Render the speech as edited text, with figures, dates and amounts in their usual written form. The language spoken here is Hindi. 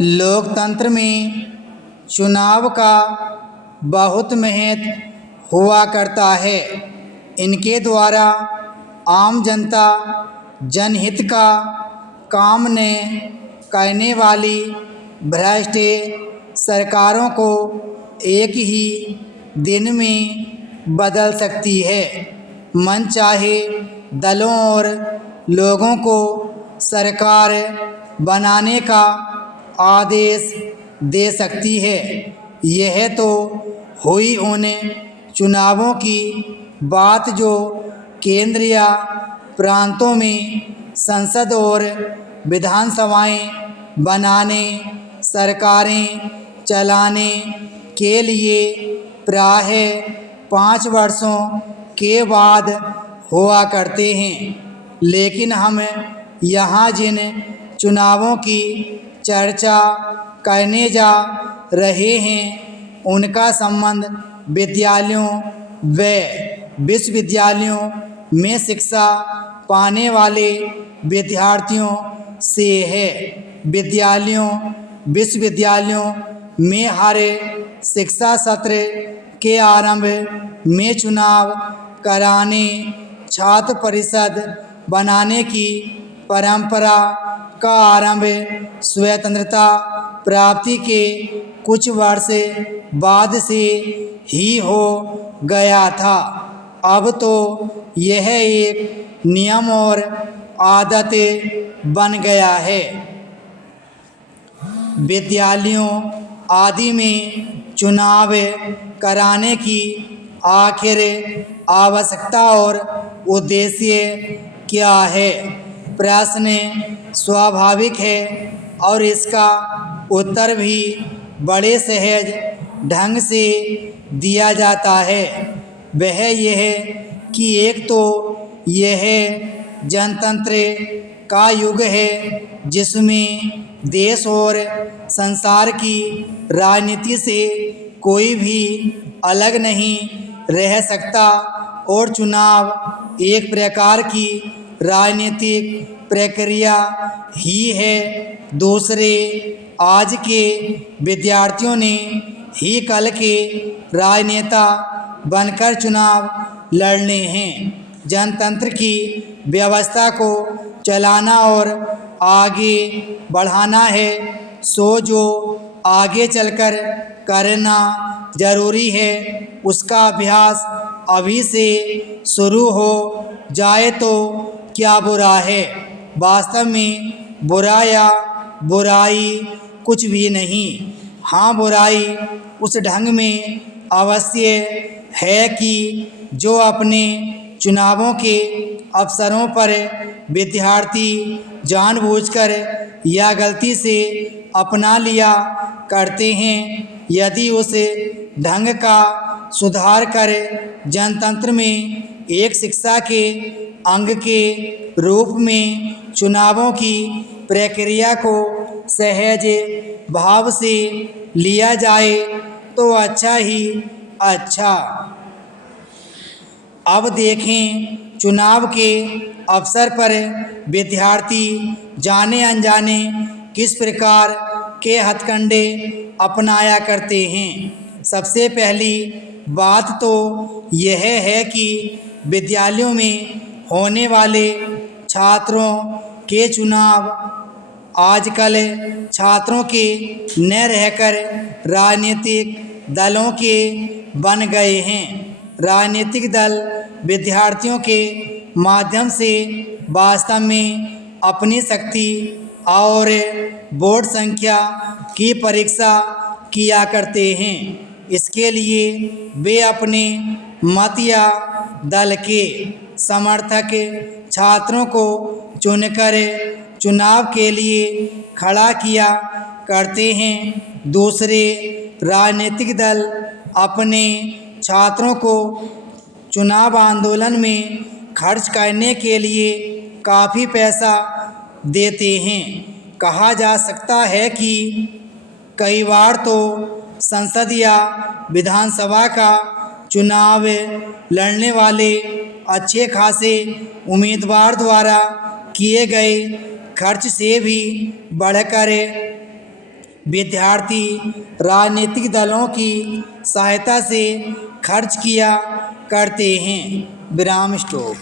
लोकतंत्र में चुनाव का बहुत महत्व हुआ करता है। इनके द्वारा आम जनता जनहित का काम न करने वाली भ्रष्ट सरकारों को एक ही दिन में बदल सकती है। मनचाहे दलों और लोगों को सरकार बनाने का आदेश दे सकती है। यह तो हुई उन चुनावों की बात जो केंद्र या प्रांतों में संसद और विधानसभाएं बनाने, सरकारें चलाने के लिए प्रायः 5 वर्षों के बाद हुआ करते हैं। लेकिन हम यहाँ जिन चुनावों की चर्चा करने जा रहे हैं उनका संबंध विद्यालयों व विश्वविद्यालयों में शिक्षा पाने वाले विद्यार्थियों से है। विद्यालयों विश्वविद्यालयों में हर शिक्षा सत्र के आरंभ में चुनाव कराने, छात्र परिषद बनाने की परंपरा का आरंभ स्वतंत्रता प्राप्ति के कुछ वर्ष बाद से ही हो गया था। अब तो यह एक नियम और आदत बन गया है। विद्यालयों आदि में चुनाव कराने की आखिर आवश्यकता और उद्देश्य क्या है? प्रश्न स्वाभाविक है और इसका उत्तर भी बड़े सहज ढंग से दिया जाता है। वह यह कि एक तो यह जनतंत्र का युग है जिसमें देश और संसार की राजनीति से कोई भी अलग नहीं रह सकता और चुनाव एक प्रकार की राजनीतिक प्रक्रिया ही है। दूसरे, आज के विद्यार्थियों ने ही कल के राजनेता बनकर चुनाव लड़ने हैं। जनतंत्र की व्यवस्था को चलाना और आगे बढ़ाना है, सो जो आगे चलकर करना जरूरी है उसका अभ्यास अभी से शुरू हो जाए तो क्या बुरा है? वास्तव में बुरा या बुराई कुछ भी नहीं। हाँ, बुराई उस ढंग में अवश्य है कि जो अपने चुनावों के अवसरों पर विद्यार्थी जानबूझकर या गलती से अपना लिया करते हैं। यदि उस ढंग का सुधार कर जनतंत्र में एक शिक्षा के अंग के रूप में चुनावों की प्रक्रिया को सहज भाव से लिया जाए तो अच्छा ही अच्छा। अब देखें, चुनाव के अवसर पर विद्यार्थी जाने अनजाने किस प्रकार के हथकंडे अपनाया करते हैं। सबसे पहली बात तो यह है कि विद्यालयों में होने वाले छात्रों के चुनाव आजकल छात्रों के न रहकर राजनीतिक दलों के बन गए हैं। राजनीतिक दल विद्यार्थियों के माध्यम से वास्तव में अपनी शक्ति और वोट संख्या की परीक्षा किया करते हैं। इसके लिए वे अपने मत या दल के समर्थक छात्रों को चुनकर चुनाव के लिए खड़ा किया करते हैं। दूसरे राजनीतिक दल अपने छात्रों को चुनाव आंदोलन में खर्च करने के लिए काफ़ी पैसा देते हैं। कहा जा सकता है कि कई बार तो संसद या विधानसभा का चुनाव लड़ने वाले अच्छे खासे उम्मीदवार द्वारा किए गए खर्च से भी बढ़कर विद्यार्थी राजनीतिक दलों की सहायता से खर्च किया करते हैं। विराम स्टॉप।